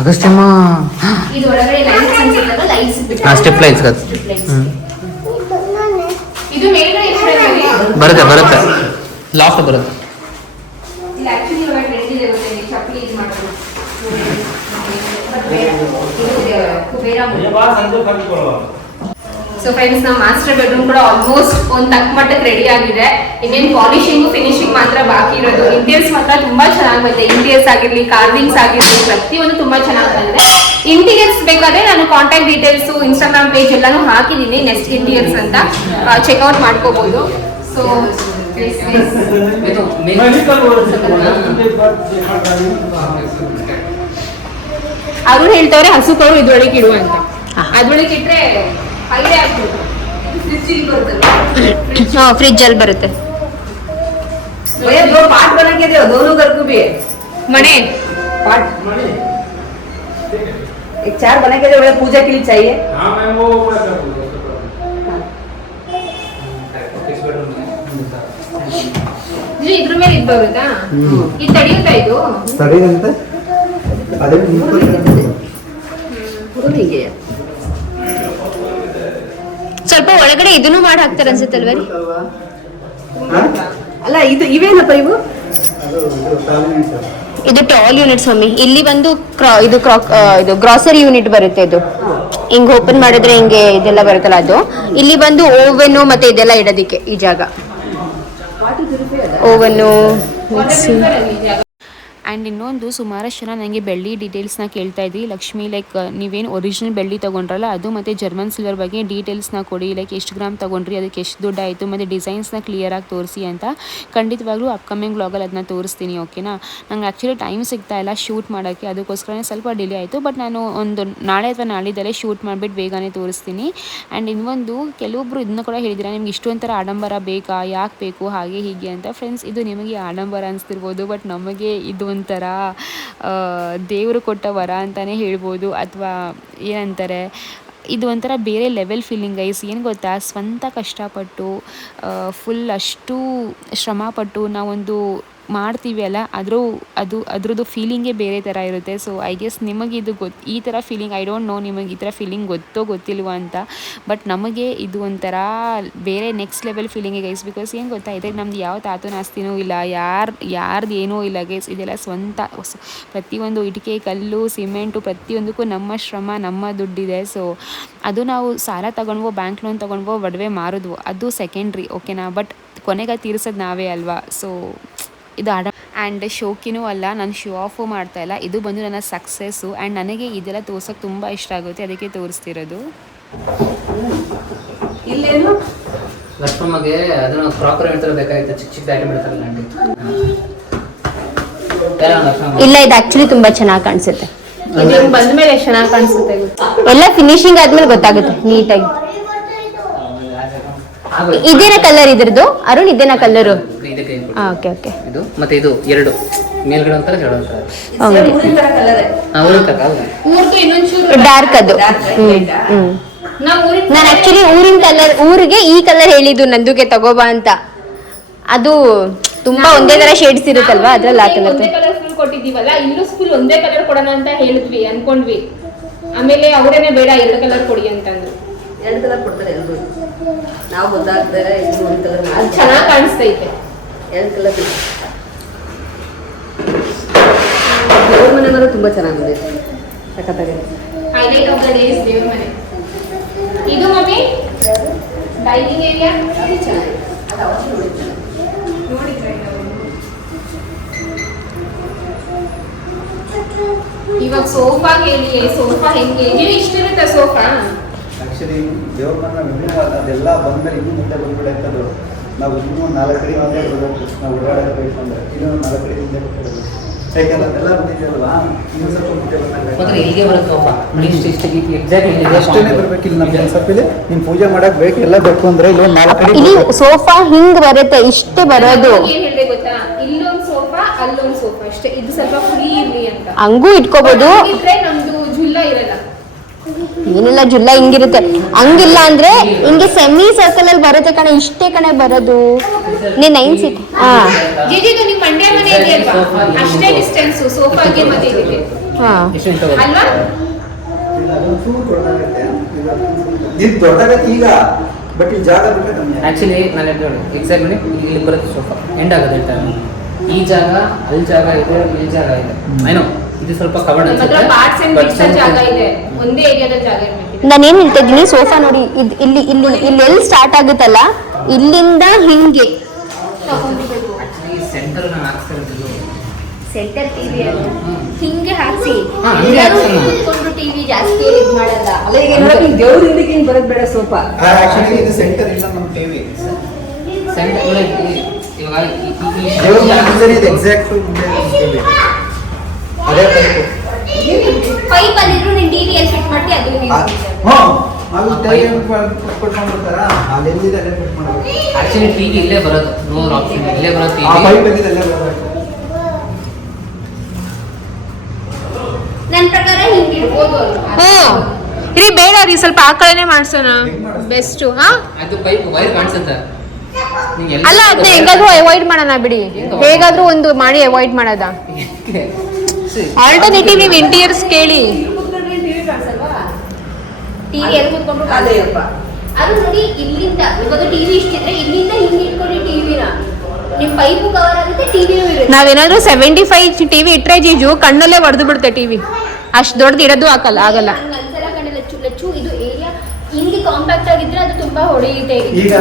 ಅಗಸ್ತ್ಯಮ್ಮ ಇದು ಒಳಗಡೆ ಲೈಟ್ಸ್ ಅನ್ಸುತ್ತಲ್ಲ, ಲೈಟ್ಸ್ ಬಿಟ್ಟು ಸ್ಟೆಪ್ ಲೈಟ್ಸ್ ಇದು ಮೇಲ್ಗಡೆ ಬರುತ್ತೆ ಲಾಫ್ಟ್ ಬರುತ್ತೆ. ಇದು ಆಕ್ಚುಲಿ ಇವಾಗ ಟ್ರೆಂಡ್ ಇದೆ ಗೊತ್ತಾ, ಇಲ್ಲಿ ಚಪ್ಪಲಿ ಇದು ಮಾಡೋದು. ಸೊ ಫ್ರೆಂಡ್ಸ್, ನಮ್ಮ ಮಾಸ್ಟರ್ ಬೆಡ್ರೂಮ್ ಕೂಡ ಆಲ್ಮೋಸ್ಟ್ ಒಂದು ತಕ್ಕ ಮಟ್ಟಕ್ಕೆ ರೆಡಿ ಆಗಿದೆ. ಇನ್ನೇನು ಪಾಲಿಶಿಂಗು ಫಿನಿಶಿಂಗ್ ಮಾತ್ರ ಬಾಕಿ ಇರೋದು. ಇಂಟೀರಿಯರ್ಸ್ ಮಾತ್ರ ತುಂಬಾ ಚೆನ್ನಾಗಿ ಬಂದಿದೆ. ಇಂಟೀರಿಯರ್ಸ್ ಆಗಿರ್ಲಿ, ಕಾರ್ವಿಂಗ್ಸ್ ಆಗಿರ್ಲಿ, ಪ್ರತಿಯೊಂದು ತುಂಬಾ ಚೆನ್ನಾಗಿ ಬಂದಿದೆ. ಇಂಟೀರಿಯರ್ಸ್ ಬೇಕಾದ್ರೆ ನಾನು ಕಾಂಟ್ಯಾಕ್ಟ್ ಡೀಟೇಲ್ಸ್, ಇನ್ಸ್ಟಾಗ್ರಾಮ್ ಪೇಜ್ ಎಲ್ಲಾನು ಹಾಕಿದ್ದೀನಿ, ನೆಕ್ಸ್ಟ್ ಇಂಟೀರಿಯರ್ಸ್ ಅಂತ ಚೆಕ್ಔಟ್ ಮಾಡ್ಕೋಬಹುದು. ಸೊ ಅವ್ರು ಹೇಳ್ತವ್ರೆ ಹಸುಗಳು ಇದ್ರೊಳಗೆ ಇಡುವ ಅಂತ. ಅದ್ರೊಳಗೆ ಇಟ್ರೆ ಹೈಡೆ ಆಗ್ಬೋದು. ಫ್ರಿಜ್ ಅಲ್ಲಿ ಬರುತ್ತೆ. पार्ट बना के दो दोनों घर को भी मने पार्ट एक चार बना के दो, पूजा के लिए चाहिए. हाँ मैम वो ಇದ್ರ ಮೇಲೆ ಇದು ಬರುತ್ತಾ? ಇದು ತಡೆಯುತ್ತಾ? ಇದು ತಡೆಯುತ್ತೆ. ಅದೇ ಹೀಗೆ ಸ್ವಲ್ಪ ಒಳಗಡೆ ಇದನ್ನು ಮಾಡಿ ಹಾಕ್ತಾರೆ ಅನ್ಸುತ್ತಲ್ವ ರೀ? ಅಲ್ಲ ಇದು ಇವೇನಪ್ಪ ಇವು? ಇದು ಟಾಲ್ ಯೂನಿಟ್ ಸ್ವಾಮಿ. ಇಲ್ಲಿ ಬಂದು ಇದು ಗ್ರಾಸರಿ ಯೂನಿಟ್ ಬರುತ್ತೆ. ಇದು ಹಿಂಗ್ ಓಪನ್ ಮಾಡಿದ್ರೆ ಹಿಂಗೆ ಇದೆಲ್ಲ ಬರುತ್ತಲ್ಲ, ಅದು ಇಲ್ಲಿ ಬಂದು ಓವೆನ್ ಮತ್ತೆ ಇದೆಲ್ಲ ಇಡೋದಿಕ್ಕೆ ಈ ಜಾಗ. Oven, mixie. ಆ್ಯಂಡ್ ಇನ್ನೊಂದು ಸುಮಾರಷ್ಟು ಜನ ನನಗೆ ಬೆಳ್ಳಿ ಡೀಟೇಲ್ಸ್ನ ಕೇಳ್ತಾ ಇದ್ರಿ. ಲಕ್ಷ್ಮಿ ಲೈಕ್ ನೀವೇನು ಒರಿಜಿನಲ್ ಬೆಳ್ಳಿ ತೊಗೊಂಡ್ರಲ್ಲ ಅದು ಮತ್ತು ಜರ್ಮನ್ ಸಿಲ್ವರ್ ಬಗ್ಗೆ ಡೀಟೇಲ್ಸ್ನ ಕೊಡಿ, ಲೈಕ್ ಎಷ್ಟು ಗ್ರಾಮ್ ತೊಗೊಂಡ್ರಿ, ಅದಕ್ಕೆ ಎಷ್ಟು ದುಡ್ಡು ಆಯಿತು, ಮತ್ತು ಡಿಸೈನ್ಸ್ನ ಕ್ಲಿಯರಾಗಿ ತೋರಿಸಿ ಅಂತ. ಖಂಡಿತವಾಗ್ಲೂ ಅಪ್ಕಮಿಂಗ್ ವ್ಲಾಗಲ್ಲಿ ಅದನ್ನ ತೋರಿಸ್ತೀನಿ. ಓಕೆನಾ, ನಂಗೆ ಆ್ಯಕ್ಚುಲಿ ಟೈಮ್ ಸಿಗ್ತಾ ಇಲ್ಲ ಶೂಟ್ ಮಾಡೋಕ್ಕೆ, ಅದಕ್ಕೋಸ್ಕರನೇ ಸ್ವಲ್ಪ ಡಿಲೇ ಆಯಿತು. ಬಟ್ ನಾನು ಒಂದು ನಾಳೆ ಅಥವಾ ನಾಳಿದ್ದಲ್ಲೇ ಶೂಟ್ ಮಾಡಿಬಿಟ್ಟು ಬೇಗನೆ ತೋರಿಸ್ತೀನಿ. ಆ್ಯಂಡ್ ಇನ್ನೊಂದು ಕೆಲವೊಬ್ಬರು ಇದನ್ನ ಕೂಡ ಹೇಳಿದ್ದೀರಾ, ನಿಮ್ಗೆ ಇಷ್ಟೊಂಥರ ಆಡಂಬರ ಬೇಕಾ, ಯಾಕೆ ಬೇಕು, ಹಾಗೆ ಹೀಗೆ ಅಂತ. ಫ್ರೆಂಡ್ಸ್, ಇದು ನಿಮಗೆ ಆಡಂಬರ ಅನಿಸ್ತಿರ್ಬೋದು, ಬಟ್ ನಮಗೆ ಇದು ಒಂಥರ ದೇವರು ಕೊಟ್ಟ ವರ ಅಂತಲೇ ಹೇಳ್ಬೋದು, ಅಥವಾ ಏನಂತಾರೆ, ಇದು ಒಂಥರ ಬೇರೆ ಲೆವೆಲ್ ಫೀಲಿಂಗ್ ಗೈಸ್. ಏನು ಗೊತ್ತಾ, ಸ್ವಂತ ಕಷ್ಟಪಟ್ಟು ಫುಲ್ ಅಷ್ಟು ಶ್ರಮಪಟ್ಟು ನಾವೊಂದು ಮಾಡ್ತೀವಿ ಅಲ್ಲ, ಅದ್ರದ್ದು ಫೀಲಿಂಗೇ ಬೇರೆ ಥರ ಇರುತ್ತೆ. ಸೊ ಐ ಗೆಸ್ ನಿಮಗೆ ಇದು ಈ ಥರ ಫೀಲಿಂಗ್, ಐ ಡೋಂಟ್ ನೋ ನಿಮಗೆ ಈ ಥರ ಫೀಲಿಂಗ್ ಗೊತ್ತಿಲ್ವಾ ಅಂತ, ಬಟ್ ನಮಗೆ ಇದು ಒಂಥರ ಬೇರೆ ನೆಕ್ಸ್ಟ್ ಲೆವೆಲ್ ಫೀಲಿಂಗೇ ಗೈಸ್. ಬಿಕಾಸ್ ಏನು ಗೊತ್ತಾ, ಇದಕ್ಕೆ ನಮ್ದು ಯಾವ ತಾತನ ಆಸ್ತಿನೂ ಇಲ್ಲ, ಯಾರ್ದು ಏನೂ ಇಲ್ಲ ಗೈಸ್. ಇದೆಲ್ಲ ಸ್ವಂತ, ಪ್ರತಿಯೊಂದು ಇಟಿಕೆ, ಕಲ್ಲು, ಸಿಮೆಂಟು, ಪ್ರತಿಯೊಂದಕ್ಕೂ ನಮ್ಮ ಶ್ರಮ, ನಮ್ಮ ದುಡ್ಡಿದೆ. ಸೊ ಅದು ನಾವು ಸಾಲ ತಗೊಂಡ್ವೋ, ಬ್ಯಾಂಕ್ ಲೋನ್ ತೊಗೊಂಡ್ವೋ, ಒಡವೆ ಮಾರಿದ್ವೋ, ಅದು ಸೆಕೆಂಡ್ರಿ. ಓಕೆನಾ, ಬಟ್ ಕೊನೆಗೆ ತೀರ್ಸೋದು ನಾವೇ ಅಲ್ವಾ. ಸೊ ಇದು ಆ್ಯಂಡ್ ಶೋಕಿನೂ ಅಲ್ಲ, ನಾನು ಶೋ ಆಫು ಮಾಡ್ತಾಯಿಲ್ಲ, ಇದು ಬಂದು ನನ್ನ ಸಕ್ಸಸ್ಸು. ಆ್ಯಂಡ್ ನನಗೆ ಇದೆಲ್ಲ ತೋರ್ಸೋಕ್ಕೆ ತುಂಬ ಇಷ್ಟ ಆಗುತ್ತೆ, ಅದಕ್ಕೆ ತೋರಿಸ್ತಿರೋದು. ಇಲ್ಲೇನು ಲಕ್ಷ್ಮಮ್ಮಗೆ ಅದನ್ನು ಪ್ರಾಪರ್ ಹೇಳ್ತಾರೆ ಬೇಕಾಗಿತ್ತು, ಚಿಕ್ಕ ಚಿಕ್ಕ ಐಟಮ್ ಇಡ್ತಾರಲ್ಲ ಆಂಟಿ. ಇಲ್ಲ, ಇದು ಆಕ್ಚುಲಿ ತುಂಬಾ ಚೆನ್ನಾಗಿ ಕಾಣಿಸುತ್ತೆ. ಬಂದ್ಮೇಲೆ ಎಷ್ಟು ಚೆನ್ನಾಗಿ ಕಾಣಿಸುತ್ತೆ ಎಲ್ಲ ಫಿನಿಶಿಂಗ್ ಆದ್ಮೇಲೆ ಗೊತ್ತಾಗುತ್ತೆ ನೀಟಾಗಿ. ಇದೇನ ಕಲರ್ ಇದ್ರದ್ದು ಅರುಣ್, ಇದೇನ ಕಲರು? Okay okay. ಇದು ಮತ್ತೆ ಇದು ಎರಡು ಮೇಲ್ಗಡೆ ಒಂಥರ ಕೆಳಗಡೆ ಒಂಥರ ಡಾರ್ಕ್ ಅದು. ನಾನು ಆಕ್ಚುಲಿ ಊರಿನ ಕಲರ್, ಊರಿಗೆ ಈ ಕಲರ್ ಹೇಳಿದ್ದು ನಂದುಗೆ ತಗೋಬಾ ಅಂತ. ಅದು ತುಂಬಾ ಒಂದೇ ತರ ಶೇಡ್ಸ್ ಇರುತ್ತಲ್ವಾ, ಅದ್ರಲ್ಲಿ ಆ ಕಲರ್ ಫುಲ್ ಕೊಟ್ಟಿದ್ದೀವಲ್ಲ, ಇಲ್ಲೂ ಫುಲ್ ಒಂದೇ ಕಲರ್ ಕೊಡೋಣ ಅಂತ ಹೇಳಿದ್ವಿ, ಅನ್ಕೊಂಡ್ವಿ. ಆಮೇಲೆ ಅವರೇನೆ ಬೇಡ 2 ಕಲರ್ ಕೊಡಿ ಅಂತಂದ್ರು. 2 ಕಲರ್ ಕೊಡ್ತಾರೆ ಎಲ್ರು, ನಾವು ಗೊತ್ತಾಗ್ತಾರೆ ಇದು ಒಂದು ಕಲರ್ ಅದು ಚೆನ್ನಾಗಿ ಕಾಣಿಸ್ತೈತೆ. 2 ಕಲರ್ ದೇವ್ರ ಮನೆ ಮಾತ್ರ ತುಂಬಾ ಚೆನ್ನಾಗಿ ಬಂದಿದೆ, ಸಖತ್ತಾಗಿದೆ. Highlight of the day is ದೇವ್ರ ಮನೆ. ಇದು ಮಮ್ಮಿ ಡೈನಿಂಗ್ ಏರಿಯಾ, ಅದು ಚೆನ್ನಾಗಿದೆ, ಅದು ಅವಶ್ಯ ನೋಡಿದ್ರೆ ಇವಾಗ ಸೋಫಾ ಹೇಳಿ, ಸೋಫಾ ಹೆಂಗೆ ನೀವು ಇಷ್ಟಿರುತ್ತೆ ಸೋಫಾ? ಆಕ್ಚುಲಿ ದೇವ್ರ ಮನೆ ವಿಭಿನ್ನವಾದ ಅದೆಲ್ಲ ಬಂದ್ಮೇಲೆ ಇನ್ನೂ ಮುಂದೆ ಬಂದ್ಬಿಡೈತದು. ನಾವು ಇನ್ನೂ 4 ಕಡೆ ಮುಂದೆ ಬರಬೇಕು, ನಾವು ಓಡಾಡೋಕೆ ಬೇಕಂದ್ರೆ ಇನ್ನೂ 4 ಕಡೆ ಮುಂದೆ ಬರ್ತಿರೋದು. ಯಾಕಂದ್ರೆ ಅದೆಲ್ಲ ಬಂದಿದೆಯಲ್ವಾ, ಇನ್ನೂ ಸ್ವಲ್ಪ ಮುಂದೆ ಬಂದಾಗ ಇಲ್ಲಿಗೆ ಬರೋ ಸೋಫಾ ಎಕ್ಸಾಕ್ಟ್ಲಿ ಅಷ್ಟೇ ಬರ್ಬೇಕಿಲ್ಲ. ನಮ್ಗೆ ಸ್ವಲ್ಪ ಇಲ್ಲಿ ನೀನು ಪೂಜೆ ಮಾಡಕ್ ಬೇಕು, ಎಲ್ಲ ಬೇಕು ಅಂದ್ರೆ ಇಲ್ಲಿ 4 ಕಡೆ ಇಲ್ಲಿ ಸೋಫಾ ಹಿಂಗ್ ಬರುತ್ತೆ, ಇಷ್ಟೇ ಬರೋದು. ಏನ್ ಹೇಳಿದೆ ಗೊತ್ತಾ, ಇಲ್ಲೊಂದು ಸೋಫಾ ಅಲ್ಲೊಂದು ಸೋಫಾ ಅಷ್ಟೇ, ಇದು ಸ್ವಲ್ಪ ಫ್ರೀ ಇರ್ಲಿ ಅಂತ. ಹಂಗೂ ಇಟ್ಕೋಬಹುದು, ಇದ್ರೆ ನಮ್ದು ಜುಲ್ಲ ಇರಲ್ಲ. ಏನಿಲ್ಲ ಜುಲ್ಲ ಹಿಂಗಿರುತ್ತೆ, ಹಂಗಿಲ್ಲ ಅಂದ್ರೆ ಹಿಂಗೆ ಸೆಮಿ ಸರ್ಕಲ್ ಅಲ್ಲಿ ಬರುತ್ತೆ ಕಣೆ, ಇಷ್ಟೇ ಕಣೆ ಬರೋದು. ನೀನ್ 9 ಸೀಟ್. ಹಾ ಜಿಜಿದು ನಿಮ್ ಮಂಡ್ಯ ಮನೆ ಇದೆಯಲ್ವಾ, ಅಷ್ಟೇ ಡಿಸ್ಟೆನ್ಸ್ ಸೋಫಾಗೆ ಮತ್ತೆ ಇದಕ್ಕೆ ಹಾ ಅಲ್ವಾ? ಇದು ದೊಡ್ಡದಾಗತ್ತೆ ಈಗ, ಬಟ್ ಈ ಜಾಗ ಬಿಟ್ಟರೆ ಕಮ್ಮಿ. ಆಕ್ಚುಲಿ ನಾನು ಎಕ್ಸಾಕ್ಟ್ಲಿ ಇಲ್ಲಿ ಬರುತ್ತೆ ಸೋಫಾ ಎಂಡ್ ಆಗೋದು ಹೇಳ್ತಾರೆ. ಈ ಜಾಗ ಅಲ್ಲಿ ಜಾಗ ಇದೆ, ಇಲ್ಲಿ ಜಾಗ ಇದೆ. ಏನೋ ಇದು ಸ್ವಲ್ಪ ಕವರ್ಡ್ ಅನ್ಸುತ್ತೆ, ಪಾರ್ಟ್ಸ್ ಅಂಡ್ ಬಿಟ್ಸ್ ಜಾಗ ಇದೆ, ಒಂದೇ ಏರಿಯಾದಲ್ಲಿ ಜಾಗ ಇರಬೇಕು. ನಾನು ಏನ್ ಹೇಳ್ತಾ ಇದ್ದೀನಿ, ಸೋಫಾ ನೋಡಿ ಇಲ್ಲಿ ಇಲ್ಲಿ ಇಲ್ಲಿ ಎಲ್ಲಿ ಸ್ಟಾರ್ಟ್ ಆಗುತ್ತಲ್ಲ, ಇಲ್ಲಿಂದ ಹಿಂಗೆ ಸೆಂಟರ್ ನಾನು ಹಾಕ್ತಾ ಇರೋದು ಸೆಂಟರ್ ಟಿವಿ ಹಿಂಗೆ ಹಾಕ್ಸಿ, ಟಿವಿ ಜಾಸ್ತಿ ಇದು ಮಾಡಲ್ಲ. ಅಲ್ಲ ಈಗ ನೋಡಕ್ಕೆ ದೇವ್ರ ಹಿಂದಕ್ಕೆ ಹಿಂಗೆ ಬರೋದು ಬೇಡ ಸೋಫಾ. ಆಕ್ಚುಲಿ ಇದು ಸೆಂಟರ್ ಇಲ್ಲ ನಮ್ಮ ಟಿವಿ. ಸೆಂಟರ್ ಇವಾಗ ದೇವ್ರ ಮನೆ ಇದು ಎಕ್ಸಾಕ್ಟ್ ಮುಂದೆ ಟಿವಿ ಅದೇ ಟೈಪ್. ಪೈಪ್ ಅಲ್ಲಿದ್ರು ನೀನ್ ಟಿವಿ ಎಲ್ಲಿ ಫಿಟ್ ಮಾಡ್ತಿ ಅದು ಅಲ್ಲಿ ಟೈಪ್ ಕೊಟ್ಕೊಂಡ್ಬಿಡ್ತಾರ, ಅಲ್ಲಿ ಎಲ್ಲಿದೆ ಅಲ್ಲೇ ಫಿಟ್ ಮಾಡ್ಬೇಕು. ಆಕ್ಚುಲಿ ಟಿವಿ ಇಲ್ಲೇ ಬರೋದು, ನೋ ಆಪ್ಷನ್ ಇಲ್ಲೇ ಬರೋದು ಆ ಟಿವಿ. ಪೈಪ್ ಎಲ್ಲಿದೆ ಅಲ್ಲೇ ಬರಬೇಕು. ನನ್ನ ಪ್ರಕಾರ ಹಿಂಗೆ ಇಡ್ಬೋದು. ರೀ ಬೇಡ ರೀ, ಸ್ವಲ್ಪ ಆ ಕಡೆನೇ ಮಾಡ್ಸೋಣ ಬೆಸ್ಟ್. ಹಾ ಅದು ಪೈಪ್ ವೈರ್ ಕಾಣಿಸುತ್ತೆ. ಅಲ್ಲ, ಅದನ್ನ ಹೆಂಗಾದ್ರೂ ಅವಾಯ್ಡ್ ಮಾಡೋಣ ಬಿಡಿ, ಹೇಗಾದ್ರೂ ಒಂದು ಮಾಡಿ ಅವಾಯ್ಡ್ ಮಾಡೋದ. ಆಲ್ಟರ್ನೇಟಿವ್ ನೀವು ಇಂಟೀರಿಯರ್ಸ್ ಕೇಳಿ. ಟಿವಿ ಎಲ್ಲಿ ಕೂತ್ಕೊಂಡು ಅದೇಪ್ಪ ಅದು ನೋಡಿ, ಇಲ್ಲಿಂದ ಇವಾಗ ಟಿವಿ ಇಷ್ಟಿದ್ರೆ ಇಲ್ಲಿಂದ ಹಿಂಗೆ ಇಟ್ಕೊಳ್ಳಿ ಟಿವಿನ, ನಿಮ್ ಪೈಪು ಕವರ್ ಆಗುತ್ತೆ, ಟಿವಿನೂ ಇರುತ್ತೆ. ನಾವೇನಾದ್ರೂ 75 ಟಿವಿ ಇಟ್ರೆ ಜೀಜು ಕಣ್ಣಲ್ಲೇ ಹೊಡೆದು ಬಿಡುತ್ತೆ ಟಿವಿ, ಅಷ್ಟು ದೊಡ್ಡದು ಇಡೋದು ಆಗಲ್ಲ. ಒಂದ್ಸಲ ಕಣ್ಣು ಲಚ್ಚು ಇದು ಏರಿಯಾ ಹಿಂಗೆ ಕಾಂಪ್ಯಾಕ್ಟ್ ಆಗಿದ್ರೆ ಅದು ತುಂಬಾ ಹೊಡೆಯುತ್ತೆ. ಈಗ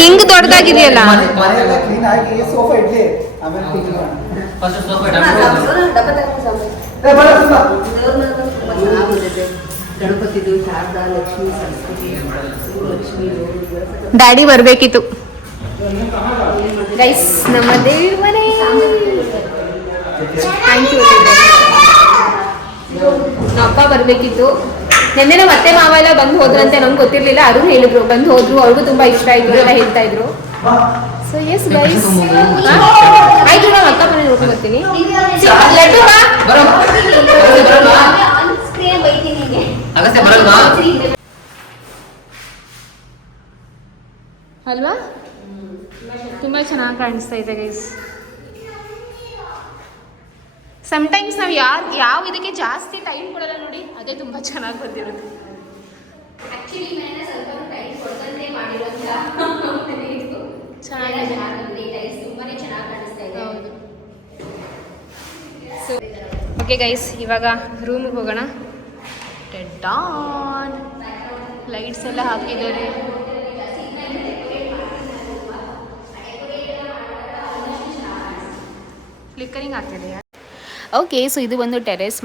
ಹಿಂಗ್ ದೊಡ್ಡದಾಗಿದೆಯಲ್ಲ, ಮನೆಯೆಲ್ಲ ಕ್ಲೀನ್ ಆಗಿ ಸೋಫಾ ಇಡ್ಲಿ ಆಮೇಲೆ ಫಸ್ಟ್ ಸೋಫಾ ಏ, ಬರ ಸುಮ್ಮ. ದೇವ್ರ ಮನೆ ತುಂಬಾ ಚೆನ್ನಾಗಿ ಬಂದಿದೆ. ಗಣಪತಿದು ಶಾರದಾ ಲಕ್ಷ್ಮಿ ಸರಸ್ವತಿ ಲಕ್ಷ್ಮಿ ಡ್ಯಾಡಿ ಬರ್ಬೇಕಿತ್ತು ಗೈಸ್, ನಮ್ಮ ದೇವ್ರ ಮನೆ. Thank you. ನಮ್ಮ ಅಪ್ಪ ಬರ್ಬೇಕಿತ್ತು. ನಿನ್ನೆ ನಮ್ಮ ಅತ್ತೆ ಮಾವ ಎಲ್ಲ ಬಂದು ಹೋದ್ರಂತೆ, ನಂಗೆ ಗೊತ್ತಿರ್ಲಿಲ್ಲ. ಅರುಣ್ ಹೇಳಿದ್ರು ಬಂದು ಹೋದ್ರು, ಅವ್ರಿಗೂ ತುಂಬಾ ಇಷ್ಟ ಆಯ್ತು ಎಲ್ಲ ಹೇಳ್ತಾ ಇದ್ರು. ಸೊ ಎಸ್ ಗೈಸ್, ಆಯ್ತು ನಾವು ಅಕ್ಕ ಮನೆ ನೋಡ್ಕೊಂಡು ಬರ್ತೀನಿ. ಲಡ್ಡು ಬಾ. ಅಗಸ್ತ್ಯ ಬರಲ್ವಾ? ಅಲ್ವಾ, ತುಂಬ ಚೆನ್ನಾಗಿ ಕಾಣಿಸ್ತಾ ಇದೆ ಗೈಸ್. ಸಮಟೈಮ್ಸ್ ನಾವು ಯಾವ ಇದಕ್ಕೆ ಜಾಸ್ತಿ ಟೈಮ್ ಕೊಡಲ್ಲ ನೋಡಿ, ಅದೇ ತುಂಬ ಚೆನ್ನಾಗಿ ಬಂದಿರುತ್ತೆ. ಆ್ಯಕ್ಚುಲಿ ಮನೆಯ ಸ್ವಲ್ಪ ಟೈಮ್ ಕೊಡದಂತೆ ಮಾಡಿರೋಂಥ ಚೆನ್ನಾಗಿದೆ, ತುಂಬಾನೇ ಚೆನ್ನಾಗಿ ಕಾಣಿಸ್ತಾ ಇದೆ. ಹೌದು. ಸೊ ಓಕೆ ಗೈಸ್, ಇವಾಗ ರೂಮಿಗೆ ಹೋಗೋಣ. ಡಾನ್ ಲೈಟ್ಸ್ ಎಲ್ಲ ಹಾಕಿದ್ದಾರೆ. ಫ್ಲಿಕ್ಕರಿಂಗ್ ಆಗ್ತಿದೆ. ಓಕೆ, ಸೊ ಇದು ಒಂದು ಟೆರೆಸ್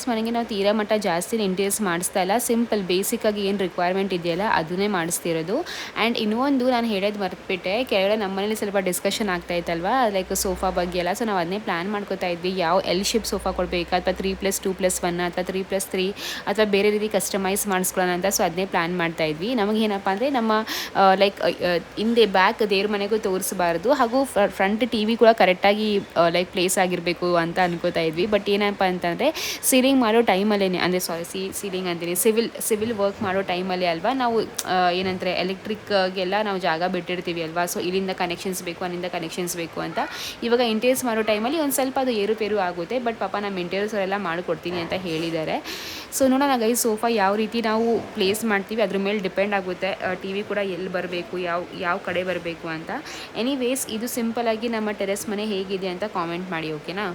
ಮನೆಗೆ ನಾವು ತೀರಾ ಮಟ್ಟ ಜಾಸ್ತಿ ಇಂಟೀರಿಯರ್ಸ್ ಮಾಡಿಸ್ತಾ ಇಲ್ಲ. ಸಿಂಪಲ್ ಬೇಸಿಕ್ಕಾಗಿ ಏನು ರಿಕ್ವೈರ್ಮೆಂಟ್ ಇದೆಯಲ್ಲ ಅದನ್ನೇ ಮಾಡಿಸ್ತಿರೋದು. ಆ್ಯಂಡ್ ಇನ್ನೊಂದು ನಾನು ಹೇಳೋದು ಮರೆತುಬಿಟ್ಟೆ, ಕೆಳಗಡೆ ನಮ್ಮ ಮನೇಲಿ ಸ್ವಲ್ಪ ಡಿಸ್ಕಷನ್ ಆಗ್ತಾ ಇತ್ತಲ್ವಾ, ಲೈಕ್ ಸೋಫಾ ಬಗ್ಗೆ ಎಲ್ಲ. ಸೊ ನಾವು ಅದನ್ನೇ ಪ್ಲ್ಯಾನ್ ಮಾಡ್ಕೋತಾ ಇದ್ವಿ, ಯಾವ ಎಲ್ ಶೇಪ್ ಸೋಫಾ ಕೊಡಬೇಕಾ, ಅಥವಾ 3+2+1 ಅಥವಾ 3+3 ಅಥವಾ ಬೇರೆ ರೀತಿ ಕಸ್ಟಮೈಸ್ ಮಾಡಿಸ್ಕೊಳ್ಳೋಣ ಅಂತ. ಸೊ ಅದನ್ನೇ ಪ್ಲ್ಯಾನ್ ಮಾಡ್ತಾ ಇದ್ವಿ. ನಮಗೆ ಏನಪ್ಪ ಅಂದರೆ ನಮ್ಮ ಲೈಕ್ ಹಿಂದೆ ಬ್ಯಾಕ್ ದೇವ್ರ ಮನೆಗೂ ತೋರಿಸಬಾರ್ದು, ಹಾಗೂ ಫ್ರಂಟ್ ಟಿ ವಿ ಕೂಡ ಕರೆಕ್ಟಾಗಿ ಲೈಕ್ ಪ್ಲೇಸ್ ಆಗಿರಬೇಕು ಅಂತ ಅನ್ಕೋತಾ ಇದ್ವಿ. ಬಟ್ ಏನಪ್ಪ ಅಂತಂದರೆ ಸೀಲಿಂಗ್ ಮಾಡೋ ಟೈಮಲ್ಲೇ, ಅಂದರೆ ಸೀಲಿಂಗ್ ಅಂತೀನಿ, ಸಿವಿಲ್ ವರ್ಕ್ ಮಾಡೋ ಟೈಮಲ್ಲಿ ಅಲ್ವಾ ನಾವು ಏನಂದರೆ ಎಲೆಕ್ಟ್ರಿಕ್ಗೆಲ್ಲ ನಾವು ಜಾಗ ಬಿಟ್ಟಿರ್ತೀವಿ ಅಲ್ವಾ. ಸೊ ಇಲ್ಲಿಂದ ಕನೆಕ್ಷನ್ಸ್ ಬೇಕು, ಅಲ್ಲಿಂದ ಕನೆಕ್ಷನ್ಸ್ ಬೇಕು ಅಂತ. ಇವಾಗ ಇಂಟೀರಿಯರ್ಸ್ ಮಾಡೋ ಟೈಮಲ್ಲಿ ಒಂದು ಸ್ವಲ್ಪ ಅದು ಏರುಪೇರು ಆಗುತ್ತೆ. ಬಟ್ ಪಾಪ ನಮ್ಮ ಇಂಟೀರಿಯರ್ಸ್ ಅವರೆಲ್ಲ ಮಾಡಿಕೊಡ್ತೀನಿ ಅಂತ ಹೇಳಿದ್ದಾರೆ. ಸೊ ನೋಡೋಣ ಗೈಸ್, ಸೋಫಾ ಯಾವ ರೀತಿ ನಾವು ಪ್ಲೇಸ್ ಮಾಡ್ತೀವಿ ಅದ್ರ ಮೇಲೆ ಡಿಪೆಂಡ್ ಆಗುತ್ತೆ. ಟಿ ವಿ ಕೂಡ ಎಲ್ಲಿ ಬರಬೇಕು, ಯಾವ ಕಡೆ ಬರಬೇಕು ಅಂತ. ಎನಿವೇಸ್, ಇದು ಸಿಂಪಲಾಗಿ ನಮ್ಮ ಟೆರೆಸ್ ಮನೆ ಹೇಗಿದೆ ಅಂತ ಕಾಮೆಂಟ್ ಮಾಡಿ, ಓಕೆನಾ?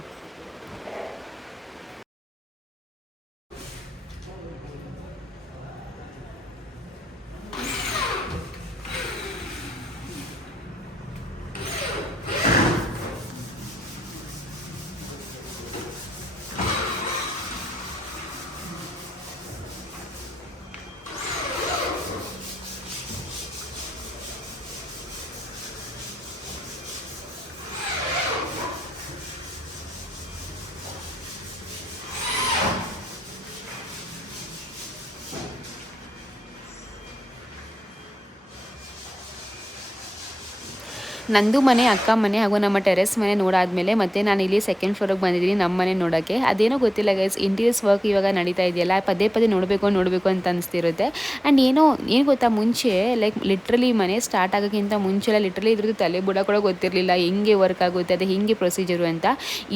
ನಂದು ಮನೆ, ಅಕ್ಕ ಮನೆ ಹಾಗೂ ನಮ್ಮ ಟೆರೆಸ್ ಮನೆ ನೋಡಾದ್ಮೇಲೆ ಮತ್ತೆ ನಾನು ಇಲ್ಲಿ ಸೆಕೆಂಡ್ ಫ್ಲೋರಿಗೆ ಬಂದಿದ್ದೀನಿ ನಮ್ಮ ಮನೆ ನೋಡೋಕ್ಕೆ. ಅದೇನೋ ಗೊತ್ತಿಲ್ಲ ಗೈಸ್, ಇಂಟೀರಿಯರ್ಸ್ ವರ್ಕ್ ಇವಾಗ ನಡೀತಾ ಇದೆಯಲ್ಲ, ಪದೇ ನೋಡಬೇಕು ಅಂತ ಅನಿಸ್ತಿರುತ್ತೆ. ಆ್ಯಂಡ್ ಏನು ಗೊತ್ತಾ, ಮುಂಚೆ ಲೈಕ್ ಲಿಟ್ರಲಿ ಮನೆ ಸ್ಟಾರ್ಟ್ ಆಗೋಕ್ಕಿಂತ ಮುಂಚೆಲ್ಲ ಲಿಟ್ರಲಿ ಇದ್ರದ್ದು ತಲೆ ಬುಡ ಕೂಡ ಗೊತ್ತಿರಲಿಲ್ಲ, ಹೆಂಗೆ ವರ್ಕ್ ಆಗುತ್ತೆ, ಅದು ಹೆಂಗೆ ಪ್ರೊಸೀಜರು ಅಂತ.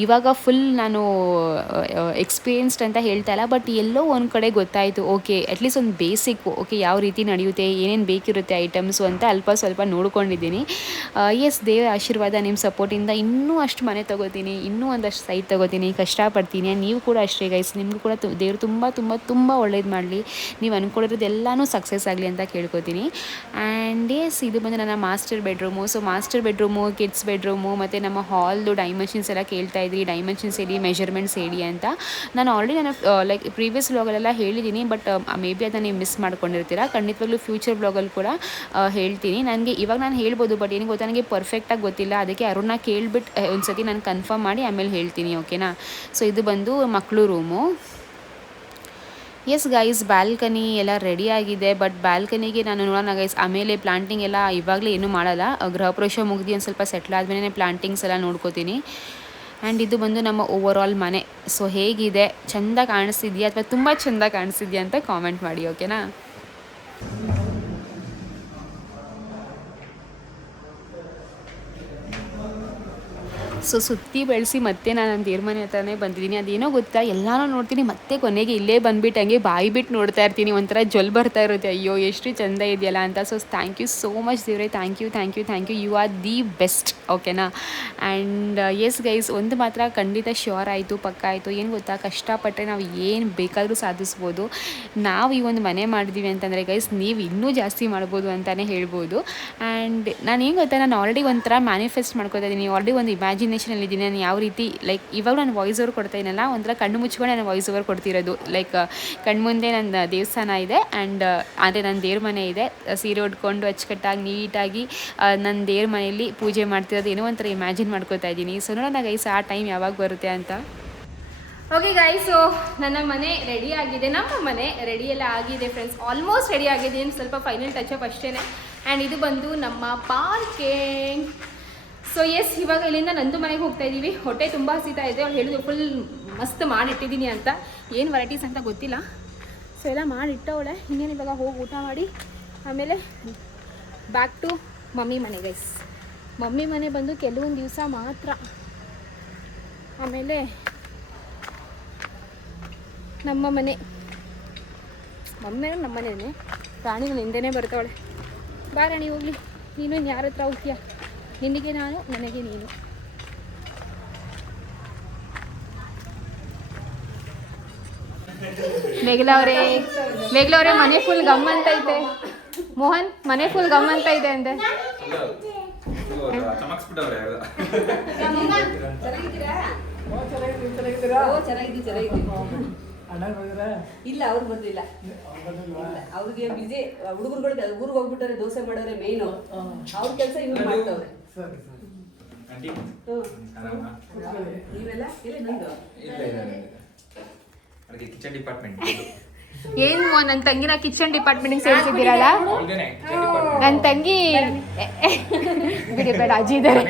ಇವಾಗ ಫುಲ್ ನಾನು ಎಕ್ಸ್ಪೀರಿಯನ್ಸ್ಡ್ ಅಂತ ಹೇಳ್ತಾ ಇಲ್ಲ, ಬಟ್ ಎಲ್ಲೋ ಒಂದು ಕಡೆ ಗೊತ್ತಾಯಿತು. ಓಕೆ, ಅಟ್ಲೀಸ್ಟ್ ಒಂದು ಬೇಸಿಕ್ಕು, ಓಕೆ ಯಾವ ರೀತಿ ನಡೆಯುತ್ತೆ, ಏನೇನು ಬೇಕಿರುತ್ತೆ ಐಟಮ್ಸು ಅಂತ ಅಲ್ಪ ಸ್ವಲ್ಪ ನೋಡ್ಕೊಂಡಿದ್ದೀನಿ. ಎಸ್, ದೇವರ ಆಶೀರ್ವಾದ, ನಿಮ್ಮ ಸಪೋರ್ಟಿಂದ ಇನ್ನೂ ಅಷ್ಟು ಮನೆ ತೊಗೋತೀನಿ, ಇನ್ನೂ ಒಂದಷ್ಟು ಸೈಟ್ ತೊಗೋತೀನಿ, ಕಷ್ಟಪಡ್ತೀನಿ. ನೀವು ಕೂಡ ಅಷ್ಟೇ ಗೈಸ್, ನಿಮಗೂ ಕೂಡ ದೇವರು ತುಂಬ ಒಳ್ಳೇದು ಮಾಡಲಿ, ನೀವು ಅಂದ್ಕೊಂಡಿರೋದೆಲ್ಲನೂ ಸಕ್ಸಸ್ ಆಗಲಿ ಅಂತ ಕೇಳ್ಕೊತೀನಿ. ಆ್ಯಂಡ್ ಎಸ್, ಇದು ಬಂದು ನನ್ನ master bedroom. So master bedroom, kids bedroom ಮತ್ತು ನಮ್ಮ ಹಾಲ್ದು ಡೈಮೆನ್ಷನ್ಸ್ ಎಲ್ಲ ಕೇಳ್ತಾ ಇದ್ರಿ, ಡೈಮೆನ್ಷನ್ಸ್ ಹೇಳಿ, ಮೆಷರ್ಮೆಂಟ್ಸ್ ಹೇಳಿ ಅಂತ. ನಾನು ಆಲ್ರೆಡಿ ಲೈಕ್ ಪ್ರೀವಿಯಸ್ ವ್ಲಾಗಲ್ಲೆಲ್ಲ ಹೇಳಿದ್ದೀನಿ, ಬಟ್ ಮೇ ಬಿ ಅದನ್ನು ನೀವು ಮಿಸ್ ಮಾಡ್ಕೊಂಡಿರ್ತೀರ. ಖಂಡಿತವಾಗ್ಲೂ ಫ್ಯೂಚರ್ ವ್ಲಾಗಲ್ಲಿ ಕೂಡ ಹೇಳ್ತೀನಿ. ನನಗೆ ಇವಾಗ ನಾನು ಹೇಳ್ಬೋದು, ಬಟ್ ಏನು ಗೊತ್ತಾ, ನನಗೆ ಪರ್ಫೆಕ್ಟಾಗಿ ಗೊತ್ತಿಲ್ಲ. ಅದಕ್ಕೆ ಅರುಣ್ನ ಕೇಳಿಬಿಟ್ಟು ಒಂದ್ಸತಿ ನಾನು ಕನ್ಫರ್ಮ್ ಮಾಡಿ ಆಮೇಲೆ ಹೇಳ್ತೀನಿ, ಓಕೆನಾ? ಸೊ ಇದು ಬಂದು ಮಕ್ಕಳು ರೂಮು. ಎಸ್ ಗೈಸ್, ಬ್ಯಾಲ್ಕನಿ ಎಲ್ಲ ರೆಡಿ ಆಗಿದೆ. ಬಟ್ ಬ್ಯಾಲ್ಕನಿಗೆ ನಾನು ನೋಡೋಣ ಗೈಸ್, ಆಮೇಲೆ ಪ್ಲಾಂಟಿಂಗ್ ಎಲ್ಲ ಇವಾಗಲೇ ಏನೂ ಮಾಡಲ್ಲ. ಗೃಹ ಪ್ರವೇಶ ಮುಗಿದು ಒಂದು ಸ್ವಲ್ಪ ಸೆಟ್ಲ್ ಆದಮೇಲೆ ಪ್ಲಾಂಟಿಂಗ್ಸ್ ಎಲ್ಲ ನೋಡ್ಕೋತೀನಿ. ಆ್ಯಂಡ್ ಇದು ಬಂದು ನಮ್ಮ ಓವರ್ ಆಲ್ ಮನೆ. ಸೊ ಹೇಗಿದೆ, ಚೆಂದ ಕಾಣಿಸ್ತಿದೆಯಾ ಅಥವಾ ತುಂಬ ಚೆಂದ ಕಾಣಿಸ್ತಿದೆಯಾ ಅಂತ ಕಾಮೆಂಟ್ ಮಾಡಿ, ಓಕೆನಾ? ಸೊ ಸುತ್ತಿ ಬೆಳೆಸಿ ಮತ್ತೆ ನಾನು ನನ್ನ ದೇವ್ರ ಮನೆ ಹತ್ರನೇ ಬಂದಿದ್ದೀನಿ. ಅದೇನೋ ಗೊತ್ತಾ, ಎಲ್ಲನೂ ನೋಡ್ತೀನಿ, ಮತ್ತೆ ಕೊನೆಗೆ ಇಲ್ಲೇ ಬಂದುಬಿಟ್ಟು ಹಂಗೆ ಬಾಯಿ ಬಿಟ್ಟು ನೋಡ್ತಾ ಇರ್ತೀನಿ. ಒಂಥರ ಜೊಲ್ ಬರ್ತಾ ಇರುತ್ತೆ, ಅಯ್ಯೋ ಎಷ್ಟು ಚೆಂದ ಇದೆಯಲ್ಲ ಅಂತ. So thank you so much ದೇವ್ರೆ, thank you, you are the best, ಓಕೆನಾ? ಆ್ಯಂಡ್ ಎಸ್ ಗೈಸ್, ಒಂದು ಮಾತ್ರ ಖಂಡಿತ ಶ್ಯೂರ್ ಆಯಿತು, ಪಕ್ಕ ಆಯಿತು. ಏನು ಗೊತ್ತಾ, ಕಷ್ಟಪಟ್ಟರೆ ನಾವು ಏನು ಬೇಕಾದರೂ ಸಾಧಿಸ್ಬೋದು. ನಾವು ಈ ಒಂದು ಮನೆ ಮಾಡಿದ್ದೀವಿ ಅಂತಂದರೆ ಗೈಸ್, ನೀವು ಇನ್ನೂ ಜಾಸ್ತಿ ಮಾಡ್ಬೋದು ಅಂತಲೇ ಹೇಳ್ಬೋದು. ಆ್ಯಂಡ್ ನಾನು ಏನು ಗೊತ್ತಾ, ನಾನು ಆಲ್ರೆಡಿ ಒಂಥರ ಮ್ಯಾನಿಫೆಸ್ಟ್ ಮಾಡ್ಕೊತಾ ಇದ್ದೀನಿ, ಆಲ್ರೆಡಿ ಒಂದು ಇಮ್ಯಾಜಿನೇಷನ್ ಕಾಂಬಿನೇಷನಲ್ಲಿದ್ದೀನಿ. ನಾನು ಯಾವ ರೀತಿ ಲೈಕ್ ಇವಾಗ ನಾನು ವಾಯ್ಸ್ ಓವರ್ ಕೊಡ್ತಾ ಇದ್ದೀನಲ್ಲ, ಒಂಥರ ಕಣ್ಣು ಮುಚ್ಕೊಂಡು ನಾನು ವಾಯ್ಸ್ ಓವರ್ ಕೊಡ್ತಿರೋದು. ಲೈಕ್ ಕಣ್ಮುಂದೆ ನನ್ನ ದೇವಸ್ಥಾನ ಇದೆ ಆ್ಯಂಡ್ ಅದೇ ನನ್ನ ದೇವ್ರ ಮನೆ ಇದೆ. ಸೀರೆ ಉಟ್ಕೊಂಡು ಅಚ್ಚುಕಟ್ಟಾಗಿ ನೀಟಾಗಿ ನನ್ನ ದೇವ್ರ ಮನೆಯಲ್ಲಿ ಪೂಜೆ ಮಾಡ್ತಿರೋದು ಏನೋ ಒಂಥರ ಇಮ್ಯಾಜಿನ್ ಮಾಡ್ಕೋತಾ ಇದ್ದೀನಿ. ಸೊ ನೋಡೋಣ ಗೈಸ್ ಆ ಟೈಮ್ ಯಾವಾಗ ಬರುತ್ತೆ ಅಂತ. ಓಕೆ ಗಾಯ್ಸ್, ಸೊ ನನ್ನ ಮನೆ ರೆಡಿ ಆಗಿದೆ, ನಮ್ಮ ಮನೆ ರೆಡಿ ಎಲ್ಲ ಆಗಿದೆ ಫ್ರೆಂಡ್ಸ್, ಆಲ್ಮೋಸ್ಟ್ ರೆಡಿ ಆಗಿದೆ. ಇನ್ನು ಸ್ವಲ್ಪ ಫೈನಲ್ ಟಚಪ್ ಅಷ್ಟೇ. ಆ್ಯಂಡ್ ಇದು ಬಂದು ನಮ್ಮ ಪಾರ್ಕಿಂಗ್. ಸೊ ಎಸ್, ಇವಾಗ ಇಲ್ಲಿಂದ ನಂದು ಮನೆಗೆ ಹೋಗ್ತಾ ಇದ್ದೀವಿ. ಹೊಟ್ಟೆ ತುಂಬ ಹಸಿತಾ ಇದೆ. ಅವ್ಳು ಹೇಳಿದ್ರು ಫುಲ್ ಮಸ್ತ್ ಮಾಡಿಟ್ಟಿದ್ದೀನಿ ಅಂತ. ಏನು ವೆರೈಟೀಸ್ ಅಂತ ಗೊತ್ತಿಲ್ಲ. ಸೊ ಎಲ್ಲ ಮಾಡಿಟ್ಟವಳೆ. ಇನ್ನೇನು ಇವಾಗ ಹೋಗಿ ಊಟ ಮಾಡಿ ಆಮೇಲೆ ಬ್ಯಾಕ್ ಟು ಮಮ್ಮಿ ಮನೆ ಗೈಸ್. ಮಮ್ಮಿ ಮನೆ ಬಂದು ಕೆಲವೊಂದು ದಿವಸ ಮಾತ್ರ, ಆಮೇಲೆ ನಮ್ಮ ಮನೆ. ಮಮ್ಮಿ ನಮ್ಮ ಮನೆಯೇ, ರಾಣಿ ನನ್ನ ಹಿಂದೆನೇ ಬರ್ತಾವಳೆ. ಬಾ ರಾಣಿ ಹೋಗ್ಲಿ, ನೀನು ಇನ್ನು ಯಾರ ಹತ್ರ ಹೋಗ್ತೀಯ? ನಿನಗೆ ನಾನು, ನನಗೆ ನೀನು. ಮೇಘಲವ್ರೆ ಮನೆ ಫುಲ್ ಗಮ್ ಅಂತ ಐತೆ. ಮೋಹನ್, ಮನೆ ಫುಲ್ ಗಮ್ ಅಂತ ಇದೆ ಅಂದೆ. ಇಲ್ಲ, ಅವ್ರು ಬರ್ಲಿಲ್ಲ. ಅವ್ರಿಗೆ ಬಿಜಿ ಹುಡುಗರುಗಳಿಗೆ ಊರಿಗೆ ಹೋಗ್ಬಿಟ್ಟಾರೆ, ದೋಸೆ ಮಾಡೋರೆ ಮೇನು. ಅವ್ರ ಕೆಲಸ ಇವ್ರು ಮಾಡ್ತಾವ್ರೆ. ನೀವೆಲ್ಲ ಕಿಚನ್ ಡಿಪಾರ್ಟ್ಮೆಂಟ್. ಏನು ನನ್ನ ತಂಗಿನ ಕಿಚನ್ ಡಿಪಾರ್ಟ್ಮೆಂಟಿಗೆ ಸೇರಿಸಿದ್ದೀರಲ್ಲ? ನನ್ನ ತಂಗಿ ಬಿಡಿ ಬೇಡ, ಅಜ್ಜಿ ಇದ್ದಾರೆ.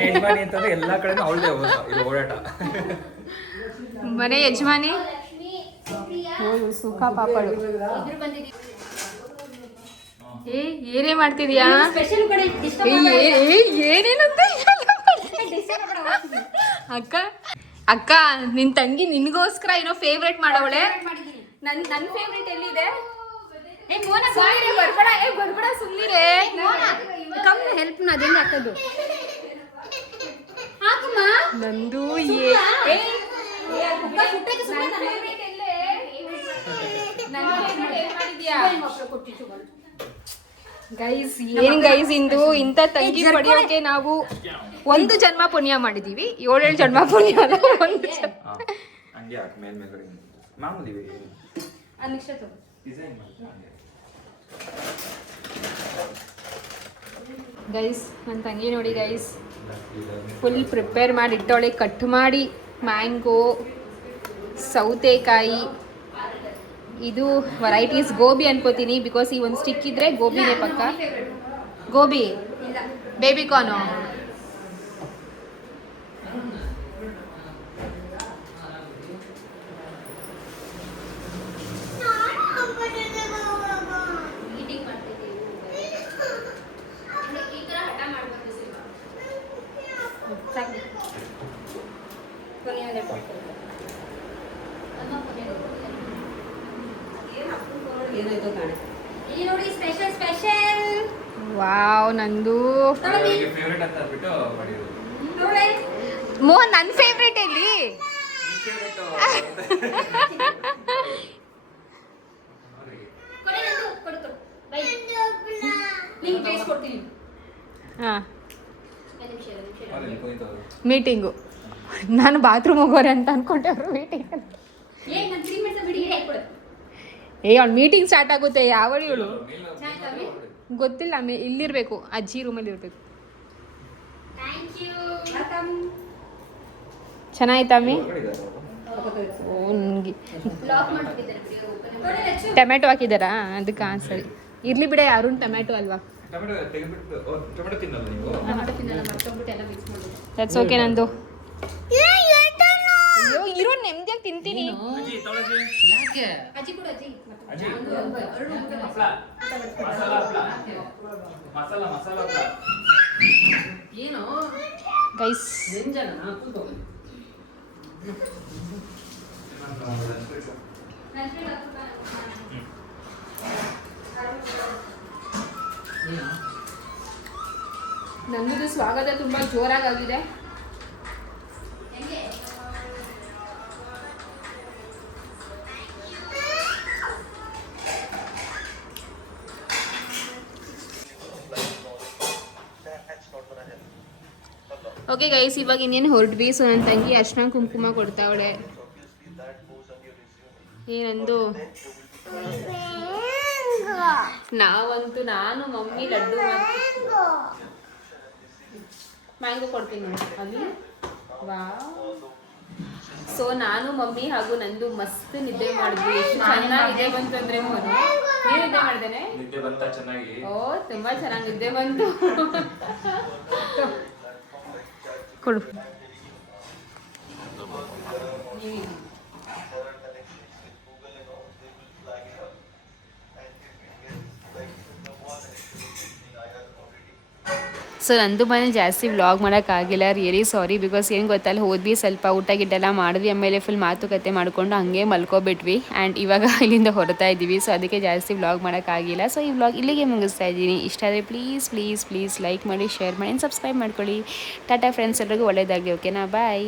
ಎಲ್ಲಾ ಕಡೆ ಅವಳದೇ ಓಡಾಟ. ಮನೆ ಯಜಮಾನಿ ಸುಖ ಪಾಪಳು. ಏನೇ ಮಾಡ್ತಿದ್ಯಾ? ಏನೇನಂತ ಅಕ್ಕ ಅಕ್ಕ, ನಿನ್ ತಂಗಿ ನಿನ್ಗೋಸ್ಕರ ಏನೋ ಫೇವ್ರೇಟ್ ಮಾಡವಳೆ. ನನ್ನ ಫೇವ್ರೇಟ್ ಎಲ್ಲಿದೆ? ಬರ್ಬೇಡ ಸುಮ್ಮನಿರೆ. ಕಮ್ಮಿ ಹೆಲ್ಪ್ ಅದೇನು ಹಾಕೋದು ನಂದು. ಗೈಸ್, ಏನ್ ಗೈಸ್ ಇಂದು ಇಂಥ ತಂಗಿ ಪಡೆಯೋಕೆ ನಾವು ಒಂದು ಜನ್ಮ ಪುಣ್ಯ ಮಾಡಿದೀವಿ. 7 ಜನ್ಮ ಪುಣ್ಯ ಅಲ್ಲ, ಒಂದು ಗೈಸ್. ನನ್ನ ತಂಗಿ ನೋಡಿ ಗೈಸ್, ಫುಲ್ ಪ್ರಿಪೇರ್ ಮಾಡಿ ಇಟ್ಟವಳೆ. ಕಟ್ ಮಾಡಿ ಮ್ಯಾಂಗೋ, ಸೌತೆಕಾಯಿ, ಇದು ವೆರೈಟೀಸ್ ಗೋಬಿ ಅನ್ಕೋತೀನಿ, ಬಿಕಾಸ್ ಈ ಒಂದು ಸ್ಟಿಕ್ ಇದ್ರೆ ಗೋಬಿನೇ ಪಕ್ಕ. Gobi, baby corn. ಏನಾಯ್ತು ಕಾಣೆ. ವಾವ್, ನಂದು ಮೋಹನ್ ನನ್ನ ಫೇವ್ರೇಟ್ ಎಲ್ಲಿ? ಹಾಂ, ಮೀಟಿಂಗು. ನಾನು ಬಾತ್ರೂಮ್ ಹೋಗೋರೆ ಅಂತ ಅನ್ಕೊಂಡೆ ಅವರು ಮೀಟಿಂಗ್. ಅವ್ಳು ಮೀಟಿಂಗ್ ಸ್ಟಾರ್ಟ್ ಆಗುತ್ತೆ. ಯಾವಳು ಇವಳು ಗೊತ್ತಿಲ್ಲ. ಇಲ್ಲಿರ್ಬೇಕು, ಅಜ್ಜಿ ರೂಮಲ್ಲಿ ಇರಬೇಕು. ಚೆನ್ನಾಯ್ತಾ ಅಮ್ಮಿ? ಓ, ನನಗೆ ಟೊಮೆಟೊ ಹಾಕಿದಾರಾ? ಅದಕ್ಕೆ ಸರಿ ಇರ್ಲಿ ಬಿಡ. ಅರುಣ್ ಟೊಮೆಟೊ ಅಲ್ವಾ? That's okay. ನಂದು ಅಯ್ಯೋ, ಇರೋ ನೆಮ್ಮದಿಯಾಗಿ ತಿಂತೀನಿ. ಗೈಸ್, ನನ್ನದು ಸ್ವಾಗತ ತುಂಬಾ ಜೋರಾಗಿದೆ. ಓಕೆ ಗೈಸ್, ಇವಾಗ ಇನ್ನೇನು ಹೊರಟ್ವಿ. ಸೊ ನನ್ನ ತಂಗಿ ಅರ್ಶಿನ ಕುಂಕುಮ ಕೊಡ್ತಾವಳೆ. ಏನಂದು ನಾವಂತೂ ನಾನು ಮಮ್ಮಿ ಲಡ್ಡು ಮ್ಯಾಂಗೋ ಕೊಡ್ತೀನಿ ಅಲ್ಲಿ. ವಾ, ಸೊ ನಾನು ಮಮ್ಮಿ ಹಾಗೂ ನಂದು ಮಸ್ತ್ ನಿದ್ದೆ ಮಾಡಿದ್ವಿ. ಎಷ್ಟು ಚೆನ್ನಾಗಿ ನಿದ್ದೆ ಬಂತು ಅಂದ್ರೆ ನೀನು ನಿದ್ದೆ ಮಾಡ್ದೇನೆ? ನಿದ್ದೆ ಬಂತ ಚೆನ್ನಾಗಿ. ಓ, ತುಂಬಾ ಚೆನ್ನಾಗಿ ನಿದ್ದೆ ಬಂತು. ಕೊಡು. ಸೊ ನಂದು ಮನೇಲಿ ಜಾಸ್ತಿ ವ್ಲಾಗ್ ಮಾಡೋಕ್ಕಾಗಿಲ್ಲ, ರಿಯಲಿ ಸಾರಿ. ಬಿಕಾಸ್ ಏನು ಗೊತ್ತಲ್ಲ, ಹೋದ್ವಿ, ಸ್ವಲ್ಪ ಊಟ ಗಿಡ್ಡೆಲ್ಲ ಮಾಡಿದ್ವಿ, ಆಮೇಲೆ ಫುಲ್ ಮಾತುಕತೆ ಮಾಡಿಕೊಂಡು ಹಂಗೆ ಮಲ್ಕೊಬಿಟ್ವಿ. ಆ್ಯಂಡ್ ಇವಾಗ ಇಲ್ಲಿಂದ ಹೊರತಾ ಇದ್ದೀವಿ. ಸೊ ಅದಕ್ಕೆ ಜಾಸ್ತಿ ವ್ಲಾಗ್ ಮಾಡೋಕ್ಕಾಗಿಲ್ಲ. ಸೊ ಈ ವ್ಲಾಗ್ ಇಲ್ಲಿಗೆ ಮುಗಿಸ್ತಾ ಇದ್ದೀನಿ. ಇಷ್ಟ ಆದರೆ ಪ್ಲೀಸ್ ಲೈಕ್ ಮಾಡಿ, ಶೇರ್ ಮಾಡಿ, ಸಬ್ಸ್ಕ್ರೈಬ್ ಮಾಡ್ಕೊಳ್ಳಿ. ಟಾಟಾ ಫ್ರೆಂಡ್ಸ್, ಎಲ್ರಿಗೂ ಒಳ್ಳೆಯದಾಗಲಿ. ಓಕೆನಾ? ಬಾಯ್.